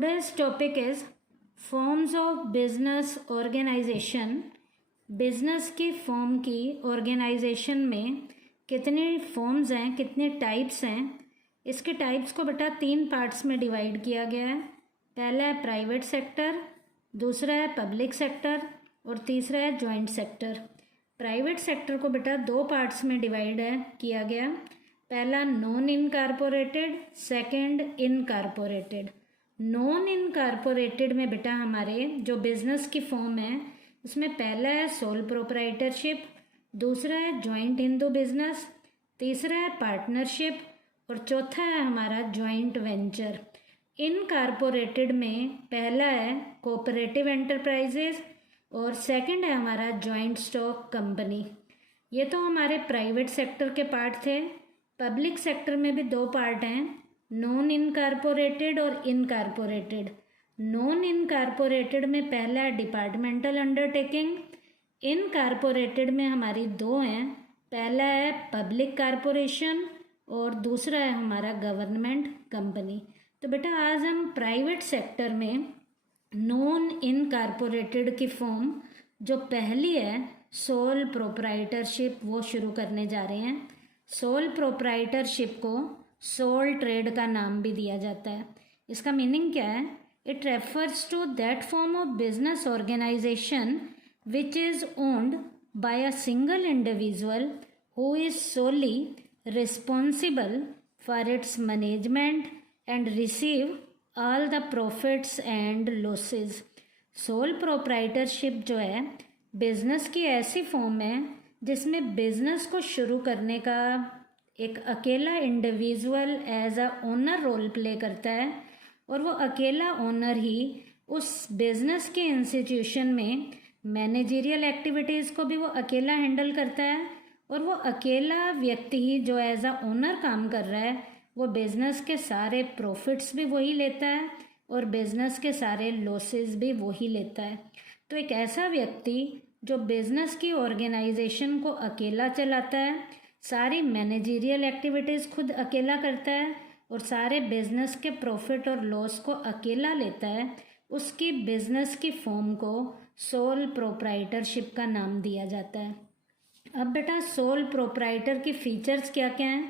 Today's topic is forms of business organization. Business की form की organisation में कितने फॉर्म्स हैं, कितने टाइप्स हैं। इसके टाइप्स को बेटा 3 पार्ट्स में डिवाइड किया गया है। पहला है प्राइवेट सेक्टर, दूसरा है पब्लिक सेक्टर और तीसरा है जॉइंट सेक्टर। प्राइवेट सेक्टर को बेटा 2 पार्ट्स में डिवाइड किया गया। पहला non incorporated, second incorporated. Non incorporated में बेटा हमारे जो बिजनेस की फॉर्म है उसमें पहला है सोल प्रोप्राइटरशिप, दूसरा है जॉइंट हिंदू बिजनेस, तीसरा है पार्टनरशिप और चौथा है हमारा जॉइंट वेंचर। इनकॉर्पोरेटेड में पहला है कोऑपरेटिव एंटरप्राइजेज और सेकंड है हमारा जॉइंट स्टॉक कंपनी। ये तो हमारे प्राइवेट सेक्टर के पार्ट थे। पब्लिक सेक्टर में भी 2 पार्ट हैं, नॉन इनकॉर्पोरेटेड और इनकॉर्पोरेटेड। नॉन इनकॉर्पोरेटेड में पहला है डिपार्टमेंटल अंडरटेकिंग। इनकॉर्पोरेटेड में हमारी 2 हैं, पहला है पब्लिक कॉरपोरेशन और दूसरा है हमारा गवर्नमेंट कंपनी। तो बेटा आज हम प्राइवेट सेक्टर में नॉन इनकॉर्पोरेटेड की फॉर्म जो पहली है सोल प्रोप्राइटरशिप वो शुरू करने जा रहे हैं। सोल प्रोप्राइटरशिप को सोल ट्रेड का नाम भी दिया जाता है। इसका मीनिंग क्या है? It refers to that form of business organisation which is owned by a single individual who is solely responsible for its management and receive all the profits and losses. Sole proprietorship जो है business की ऐसी form है जिसमें business को शुरू करने का एक अकेला individual as a owner role play करता है और वो अकेला ओनर ही उस बिजनेस के इंस्टीट्यूशन में मैनेजरियल एक्टिविटीज़ को भी वो अकेला हैंडल करता है और वो अकेला व्यक्ति ही जो एज अ ओनर काम कर रहा है वो बिजनेस के सारे प्रॉफिट्स भी वही लेता है और बिजनेस के सारे लॉसेस भी वही लेता है। तो एक ऐसा व्यक्ति जो बिजनेस की ऑर्गेनाइजेशन को अकेला चलाता है, सारी मैनेजरियल एक्टिविटीज़ खुद अकेला करता है और सारे बिजनेस के प्रॉफिट और लॉस को अकेला लेता है, उसकी बिजनेस की फॉर्म को सोल प्रोप्राइटरशिप का नाम दिया जाता है। अब बेटा सोल प्रोप्राइटर की फीचर्स क्या क्या हैं?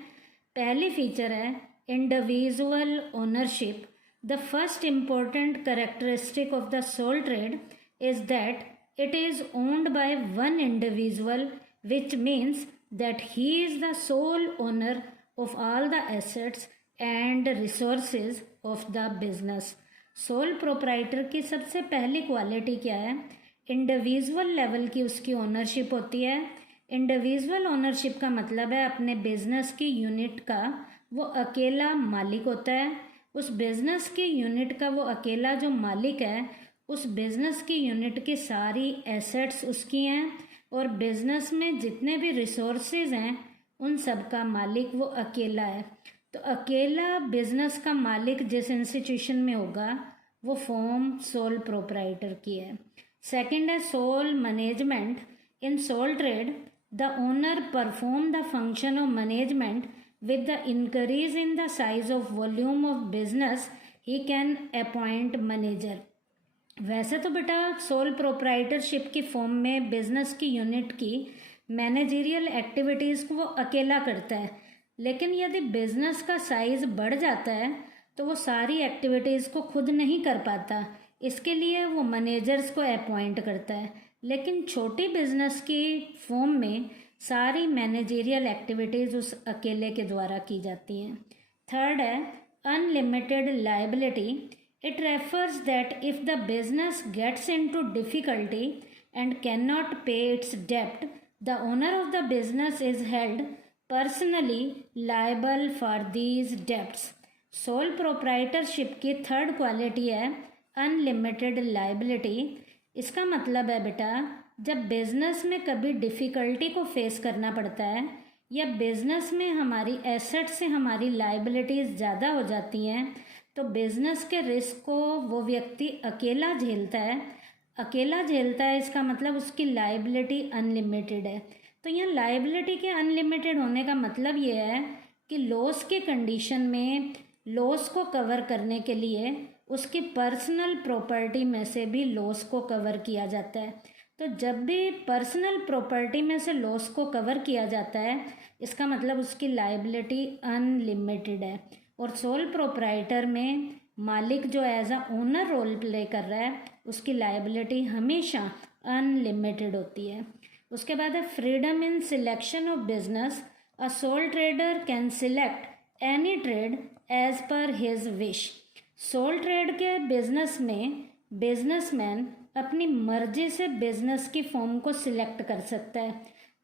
पहली फीचर है individual ownership. The first important characteristic of the sole trade is that it is owned by one individual, which means that he is the sole owner of all the assets and resources of the business. Sole proprietor की सबसे पहली quality क्या है? Individual level की उसकी ownership होती है। Individual ownership का मतलब है अपने बिजनेस की यूनिट का वो अकेला मालिक होता है। उस बिजनेस की यूनिट का वो अकेला जो मालिक है, उस बिजनेस की यूनिट की सारी एसेट्स उसकी हैं और बिजनेस में जितने भी रिसोर्सेज हैं उन सब का मालिक वो अकेला है। तो अकेला बिजनेस का मालिक जिस इंस्टीट्यूशन में होगा वो फॉर्म सोल प्रोप्राइटर की है। सेकंड है sole management. In sole trade the owner perform the function of management with the increase in the size of volume of business he can appoint manager. वैसे तो बेटा sole proprietorship की form में business की unit की managerial activities को वो अकेला करता है, लेकिन यदि बिजनेस का साइज बढ़ जाता है तो वो सारी एक्टिविटीज़ को खुद नहीं कर पाता, इसके लिए वो मैनेजर्स को अपॉइंट करता है। लेकिन छोटी बिजनेस की फॉर्म में सारी मैनेजरियल एक्टिविटीज़ उस अकेले के द्वारा की जाती हैं। थर्ड है unlimited liability. It refers that if the business gets into difficulty and cannot pay its debt, the owner of the business is held personally liable for these debts. Sole proprietorship की third quality है unlimited liability. इसका मतलब है बेटा जब business में कभी difficulty को फेस करना पड़ता है या बिजनेस में हमारी एसेट से हमारी लाइबिलिटीज़ ज़्यादा हो जाती हैं तो बिजनेस के रिस्क को वो व्यक्ति अकेला झेलता है। अकेला झेलता है इसका मतलब उसकी लायबिलिटी अनलिमिटेड है। तो यहाँ लायबिलिटी के अनलिमिटेड होने का मतलब ये है कि लॉस के कंडीशन में लॉस को कवर करने के लिए उसकी पर्सनल प्रॉपर्टी में से भी लॉस को कवर किया जाता है। तो जब भी पर्सनल प्रॉपर्टी में से लॉस को कवर किया जाता है, इसका मतलब उसकी लायबिलिटी अनलिमिटेड है। और सोल प्रोप्राइटर में मालिक जो as a owner role play कर रहा है, उसकी लायबिलिटी हमेशा अनलिमिटेड होती है। उसके बाद है freedom in selection of business. A sole trader can select any trade as per his wish. Sole trade के बिजनेस में बिजनेसमैन अपनी मर्जी से बिजनेस की फॉर्म को सिलेक्ट कर सकता है।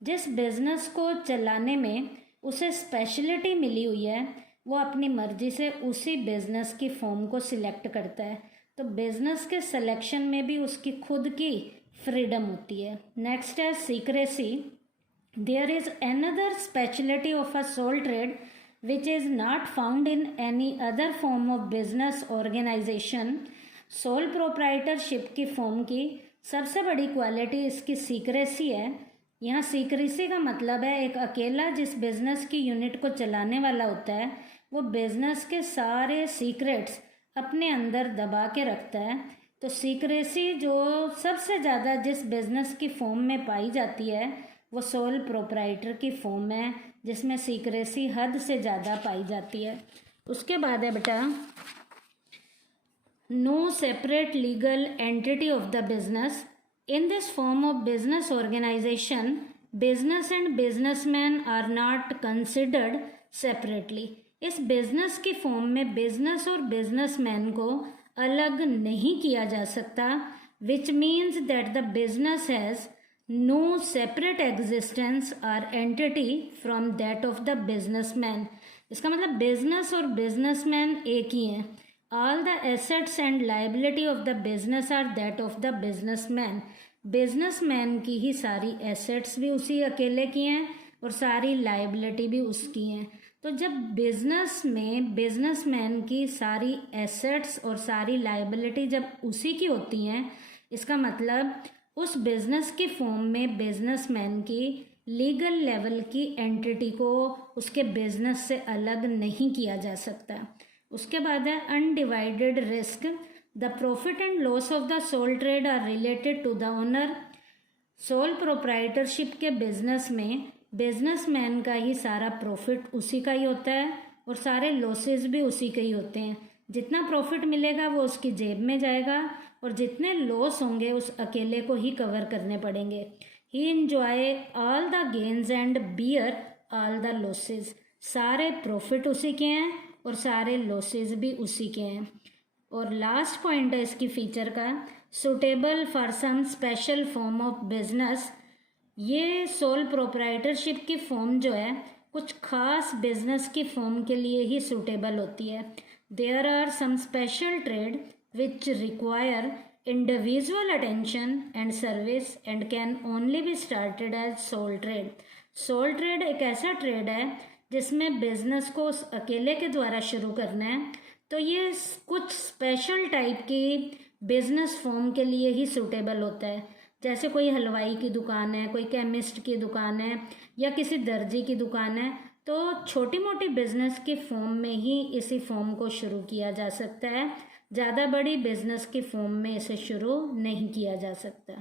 जिस बिजनेस को चलाने में उसे स्पेशलिटी मिली हुई है, वो अपनी मर्जी से उसी बिजनेस की फॉर्म को सिलेक्ट करता है। तो बिजनेस के सिलेक्शन में भी उसकी खुद की फ्रीडम होती है। नेक्स्ट है secrecy. There is another speciality of a sole trade which is not found in any other form of business organization। Soul proprietorship की फॉर्म की सबसे बड़ी क्वालिटी इसकी सीक्रेसी है। यहाँ सीक्रेसी का मतलब है एक अकेला जिस बिजनेस की यूनिट को चलाने वाला होता है, वो बिजनेस के सारे सीक्रेट्स अपने अंदर दबा के रखता है। तो सीक्रेसी जो सबसे ज़्यादा जिस बिजनेस की फॉर्म में पाई जाती है, वो सोल प्रोप्राइटर की फॉर्म है, जिसमें सीक्रेसी हद से ज़्यादा पाई जाती है। उसके बाद है बेटा no separate legal entity of the business. In this form of business organisation, business and businessman are not considered separately. इस बिजनेस की फॉर्म में बिजनेस और बिजनेसमैन को अलग नहीं किया जा सकता, which means that the business has no separate existence or entity from that of the businessman। इसका मतलब बिजनेस और बिजनेसमैन एक ही हैं। All the assets and liability of the business are that of the businessman. Businessman की ही सारी assets भी उसी अकेले की हैं और सारी लाइबिलिटी भी उसकी हैं। तो जब बिजनेस में बिजनेसमैन की सारी एसेट्स और सारी लाइबिलिटी जब उसी की होती हैं, इसका मतलब उस बिजनेस की फॉर्म में बिजनेसमैन की लीगल लेवल की एंटिटी को उसके बिजनेस से अलग नहीं किया जा सकता। उसके बाद है undivided risk. The profit and loss of the sole trade are related to the owner. Sole proprietorship के बिजनेस में बिजनेसमैन का ही सारा प्रॉफिट उसी का ही होता है और सारे लॉसेस भी उसी के ही होते हैं। जितना प्रॉफिट मिलेगा वो उसकी जेब में जाएगा और जितने लॉस होंगे उस अकेले को ही कवर करने पड़ेंगे। ही enjoy all the gains and bear all the losses. सारे प्रॉफिट उसी के हैं और सारे लॉसेस भी उसी के हैं। और लास्ट पॉइंट है इसकी फीचर का, suitable for some special form of business. ये सोल प्रोप्राइटरशिप की फॉर्म जो है कुछ खास बिजनेस की फॉर्म के लिए ही सूटेबल होती है। There are some special trade which require individual attention and service and can only be started as sole trade। Sole trade एक ऐसा ट्रेड है जिसमें बिजनेस को उस अकेले के द्वारा शुरू करना है। तो ये कुछ स्पेशल टाइप की बिजनेस फॉर्म के लिए ही सूटेबल होता है। जैसे कोई हलवाई की दुकान है, कोई केमिस्ट की दुकान है या किसी दर्जी की दुकान है, तो छोटी मोटी बिजनेस की फॉर्म में ही इसी फॉर्म को शुरू किया जा सकता है। ज़्यादा बड़ी बिजनेस की फॉर्म में इसे शुरू नहीं किया जा सकता।